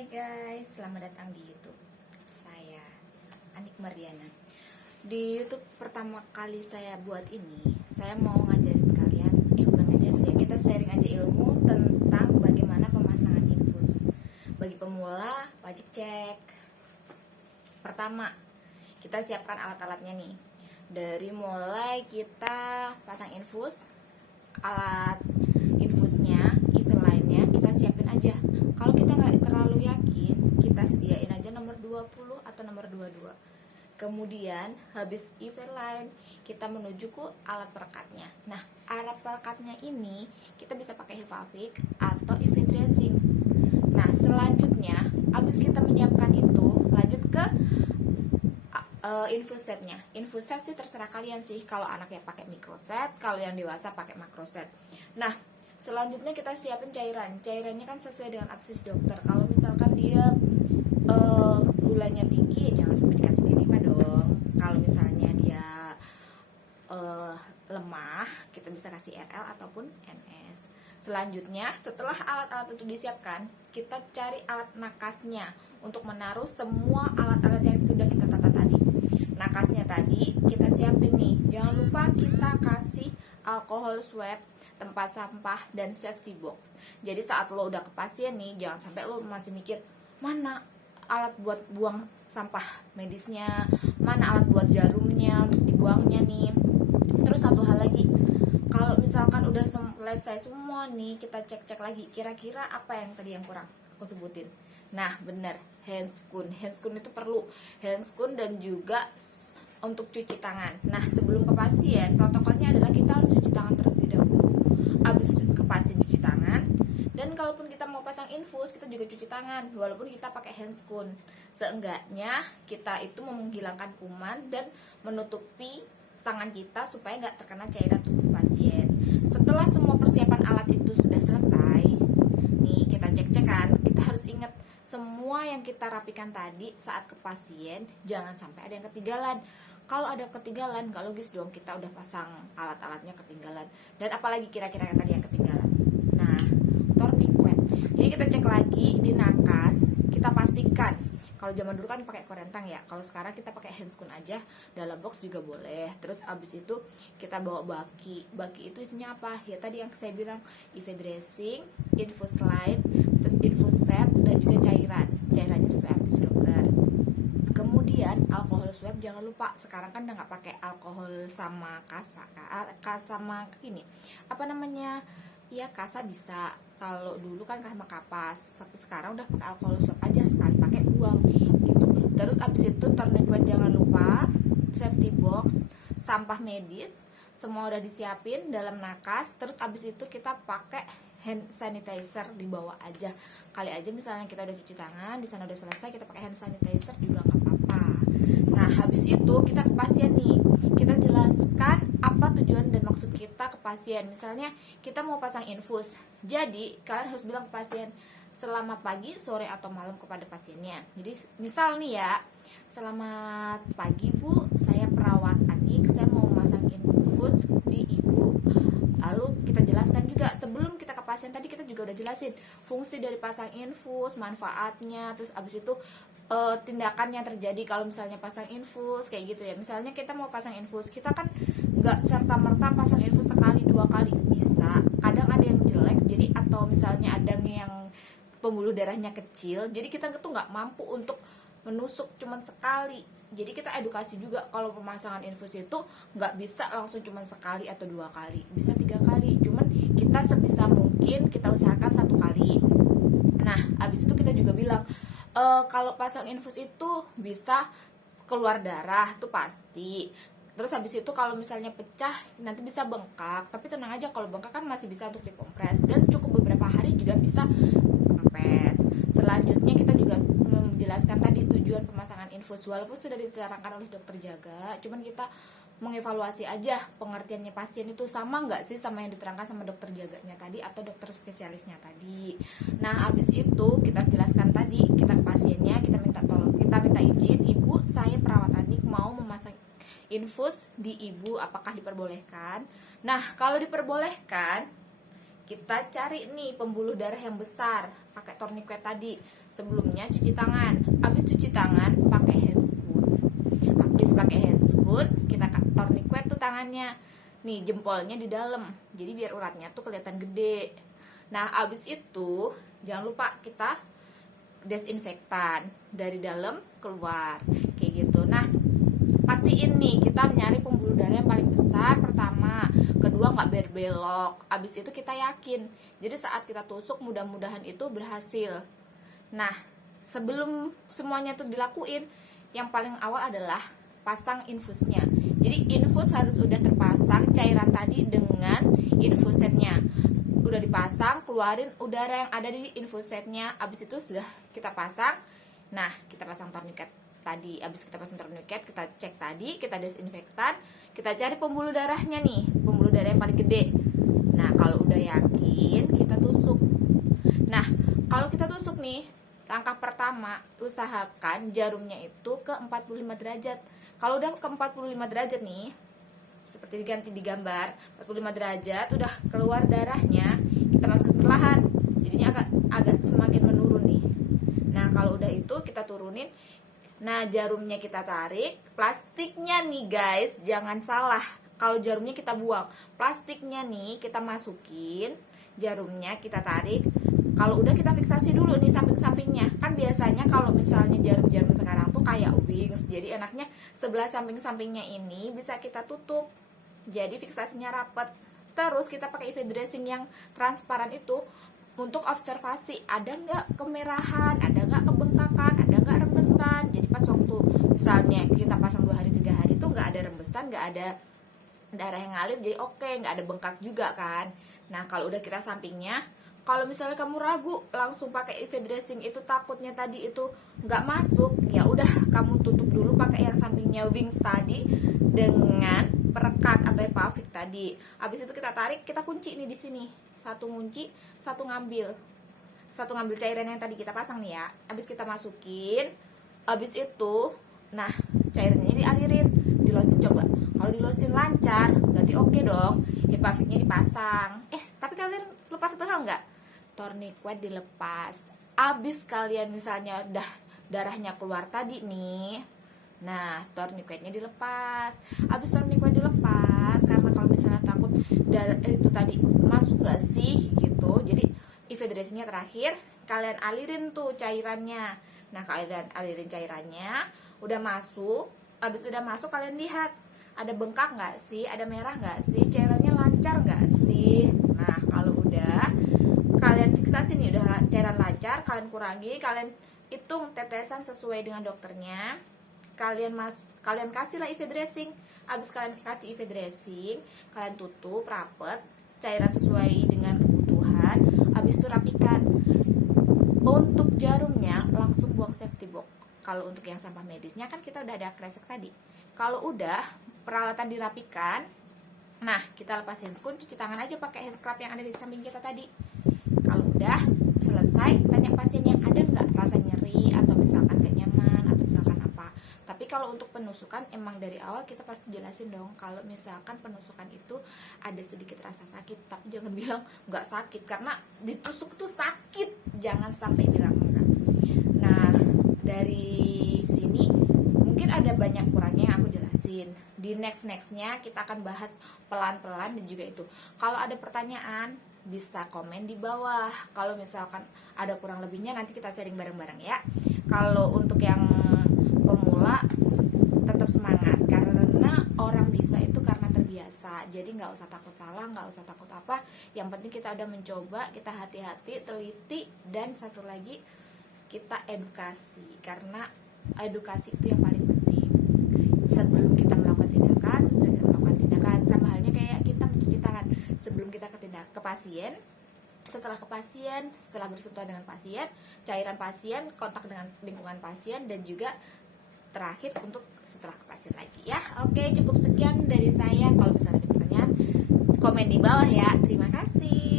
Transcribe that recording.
Hai guys, selamat datang di YouTube. Saya Anik Mariana. Di YouTube pertama kali saya buat ini, saya mau ngajarin kalian, bukan ngajarin ya, kita sharing aja ilmu tentang bagaimana pemasangan infus. Bagi pemula, wajib cek. Pertama, kita siapkan alat-alatnya nih. Dari mulai kita pasang infus, alat infusnya, event lainnya kita siapin aja. Kalau kita nggak terlalu yakin, kita sediain aja nomor 20 atau nomor 22. Kemudian habis event lain, kita menuju ke alat perekatnya. Nah, alat perekatnya ini kita bisa pakai Hivavik atau event dressing. Nah, selanjutnya habis kita menyiapkan itu, lanjut ke infus setnya. Infus set sih terserah kalian sih. Kalau anaknya pakai microset, kalau yang dewasa pakai macroset. Nah, selanjutnya kita siapin cairan. Cairannya kan sesuai dengan advice dokter. Kalau misalkan dia gulanya tinggi, jangan sampai dikasih D5 dong. Kalau misalnya dia lemah, kita bisa kasih RL ataupun NS. Selanjutnya, setelah alat-alat itu disiapkan, kita cari alat nakasnya untuk menaruh semua alat-alat yang sudah kita tata tadi. Nakasnya tadi kita siapin nih. Jangan lupa kita kasih alkohol swab, tempat sampah, dan safety box. Jadi saat lo udah ke pasien nih, jangan sampai lo masih mikir mana alat buat buang sampah medisnya, mana alat buat jarumnya untuk dibuangnya nih. Terus satu hal lagi, kalau misalkan udah selesai semua nih, kita cek-cek lagi kira-kira apa yang tadi yang kurang aku sebutin. Nah, bener, handscoon itu perlu, handscoon dan juga untuk cuci tangan. Nah, sebelum ke pasien, protokolnya adalah kita harus cuci tangan terlebih dahulu. Abis ke pasien cuci tangan, dan kalaupun kita mau pasang infus, kita juga cuci tangan walaupun kita pakai handscoon. Seenggaknya kita itu menghilangkan kuman dan menutupi tangan kita supaya nggak terkena cairan tubuh pasien. Setelah semua persiapan alat itu sudah selesai, nih kita cek-cekan, kita harus ingat semua yang kita rapikan tadi saat ke pasien, jangan sampai ada yang ketinggalan. Kalau ada ketinggalan, nggak logis dong, kita udah pasang alat-alatnya ketinggalan. Dan apalagi kira-kira yang tadi yang ketinggalan. Nah, tourniquet. Jadi kita cek lagi di nakas, kita pastikan. Kalau zaman dulu kan pakai korentang ya. Kalau sekarang kita pakai handscoon aja, dalam box juga boleh. Terus abis itu kita bawa baki. Baki itu isinya apa? Ya tadi yang saya bilang, IV dressing, infus line, terus infus set, dan juga cairan. Cairannya sesuai advice dokter. Kemudian alkohol swab jangan lupa. Sekarang kan udah nggak pakai alkohol sama kasa sama ini. Apa namanya? Ya kasa bisa. Kalau dulu kan sama kapas, tapi sekarang udah pakai alkohol swab aja, sekali pakai buang gitu. Terus abis itu tourniquet jangan lupa, safety box, sampah medis, semua udah disiapin dalam nakas. Terus abis itu kita pakai hand sanitizer di bawah aja. Kali aja misalnya kita udah cuci tangan, di sana udah selesai, kita pakai hand sanitizer juga nggak apa-apa. Nah, habis itu kita ke pasien nih. Kita jelaskan apa tujuan dan maksud kita ke pasien. Misalnya kita mau pasang infus. Jadi, kalian harus bilang ke pasien selamat pagi, sore, atau malam kepada pasiennya. Jadi, misal nih ya, selamat pagi Bu, saya perawat Anik, saya mau memasang infus di Ibu. Lalu kita jelaskan juga, sebelum kita ke pasien tadi kita juga udah jelasin fungsi dari pasang infus, manfaatnya, terus abis itu tindakan yang terjadi kalau misalnya pasang infus kayak gitu ya. Misalnya kita mau pasang infus, kita kan nggak serta merta pasang infus sekali 2 kali, bisa kadang ada yang jelek, jadi atau misalnya ada yang pembuluh darahnya kecil, jadi kita tuh nggak mampu untuk menusuk cuman sekali. Jadi kita edukasi juga kalau pemasangan infus itu nggak bisa langsung cuman sekali atau 2 kali, bisa 3 kali, cuman kita sebisa mungkin kita usahakan 1 kali. Nah, abis itu kita juga bilang kalau pasang infus itu bisa keluar darah tuh pasti. Terus habis itu kalau misalnya pecah nanti bisa bengkak, tapi tenang aja, kalau bengkak kan masih bisa untuk dikompres dan cukup beberapa hari juga bisa kempes. Selanjutnya kita juga menjelaskan tadi tujuan pemasangan infus, walaupun sudah diterangkan oleh dokter jaga, cuman kita mengevaluasi aja pengertiannya pasien itu sama nggak sih sama yang diterangkan sama dokter jaganya tadi atau dokter spesialisnya tadi. Nah, habis itu kita jelaskan tadi, kita ke pasiennya, kita minta izin, Ibu, saya perawat Anik mau memasang infus di Ibu, apakah diperbolehkan? Nah, kalau diperbolehkan, kita cari nih pembuluh darah yang besar, pakai tourniquet tadi. Sebelumnya cuci tangan, habis cuci tangan pakai handscoon. Habis pakai handscoon kita tourniquet tuh tangannya. Nih jempolnya di dalam, jadi biar uratnya tuh kelihatan gede. Nah habis itu jangan lupa kita desinfektan dari dalam keluar kayak gitu. Nah pastiin nih kita nyari pembuluh darah yang paling besar pertama, kedua nggak berbelok. Abis itu kita yakin, jadi saat kita tusuk mudah-mudahan itu berhasil. Nah sebelum semuanya tuh dilakuin, yang paling awal adalah pasang infusnya. Jadi infus harus udah terpasang cairan tadi dengan infusetnya. Udah dipasang, keluarin udara yang ada di infusetnya. Abis itu sudah kita pasang. Nah kita pasang tourniquet tadi. Abis kita pasang tourniquet, kita cek tadi, kita desinfektan, kita cari pembuluh darahnya nih, pembuluh darah yang paling gede. Nah kalau udah yakin, kita tusuk. Nah kalau kita tusuk nih, langkah pertama usahakan jarumnya itu ke 45 derajat. Kalau udah ke 45 derajat nih, seperti diganti di gambar, 45 derajat udah keluar darahnya, kita masukin perlahan, jadinya agak semakin menurun nih. Nah kalau udah itu kita turunin. Nah jarumnya kita tarik, plastiknya nih guys, jangan salah, kalau jarumnya kita buang, plastiknya nih kita masukin, jarumnya kita tarik. Kalau udah kita fiksasi dulu nih samping-sampingnya. Kan biasanya kalau misalnya jarum-jarum sekarang tuh kayak wings, jadi enaknya sebelah samping-sampingnya ini bisa kita tutup, jadi fiksasinya rapat. Terus kita pakai IV dressing yang transparan itu untuk observasi, ada nggak kemerahan, ada nggak kebengkakan, ada nggak rembesan. Jadi pas waktu misalnya kita pasang 2 hari 3 hari itu nggak ada rembesan, nggak ada darah yang ngalir, jadi oke, nggak ada bengkak juga kan. Nah kalau udah kita sampingnya, kalau misalnya kamu ragu langsung pakai IV dressing itu takutnya tadi itu nggak masuk, ya udah kamu tutup dulu pakai yang sampingnya wings tadi dengan perekat atau epavik tadi. Habis itu kita tarik, kita kunci nih di sini. Satu ngunci, satu ngambil cairan yang tadi kita pasang nih ya. Habis kita masukin, habis itu nah cairannya dialirin, dilosin coba. Kalau dilosin lancar berarti oke dong, epaviknya dipasang. Tapi kalian lupa satu hal nggak? Tourniquet dilepas. Abis kalian misalnya udah darahnya keluar tadi nih, nah tourniquetnya dilepas. Abis tourniquet dilepas, karena kalau misalnya takut darah itu tadi masuk nggak sih gitu, jadi IV dressingnya terakhir kalian alirin tuh cairannya. Nah kalian alirin cairannya, udah masuk. Abis udah masuk kalian lihat ada bengkak nggak sih, ada merah nggak sih, cairannya lancar nggak sih. Nah kalau udah kalian fiksasi nih udah cairan lancar, kalian kurangi, kalian hitung tetesan sesuai dengan dokternya, kalian kasihlah IV dressing. Abis kalian kasih IV dressing, kalian tutup rapet, cairan sesuai dengan kebutuhan. Abis itu rapikan. Untuk jarumnya langsung buang safety box. Kalau untuk yang sampah medisnya kan kita udah ada kresek tadi. Kalau udah peralatan dirapikan, nah kita lepas handscoon, cuci tangan aja pakai hand scrub yang ada di samping kita tadi. Kalau udah selesai, tanya pasiennya ada nggak rasa nyeri atau misalkan gak nyaman atau misalkan apa. Tapi kalau untuk penusukan emang dari awal kita pasti jelasin dong, kalau misalkan penusukan itu ada sedikit rasa sakit, tapi jangan bilang nggak sakit, karena ditusuk tuh sakit, jangan sampai bilang enggak. Nah dari sini mungkin ada banyak kurangnya yang aku jelasin. Di nextnya kita akan bahas pelan-pelan, dan juga itu kalau ada pertanyaan bisa komen di bawah. Kalau misalkan ada kurang lebihnya nanti kita sharing bareng-bareng ya. Kalau untuk yang pemula tetap semangat, karena orang bisa itu karena terbiasa. Jadi nggak usah takut salah, nggak usah takut apa. Yang penting kita udah mencoba, kita hati-hati, teliti, dan satu lagi kita edukasi, karena edukasi itu yang paling penting. Sebelum kita melakukan tindakan, sesudah kita melakukan tindakan, sama halnya kayak kita mencuci tangan. Sebelum kita ke pasien, setelah ke pasien, setelah bersentuhan dengan pasien, cairan pasien, kontak dengan lingkungan pasien, dan juga terakhir untuk setelah ke pasien lagi ya. Oke, cukup sekian dari saya. Kalau misalnya ada pertanyaan, komen di bawah ya. Terima kasih.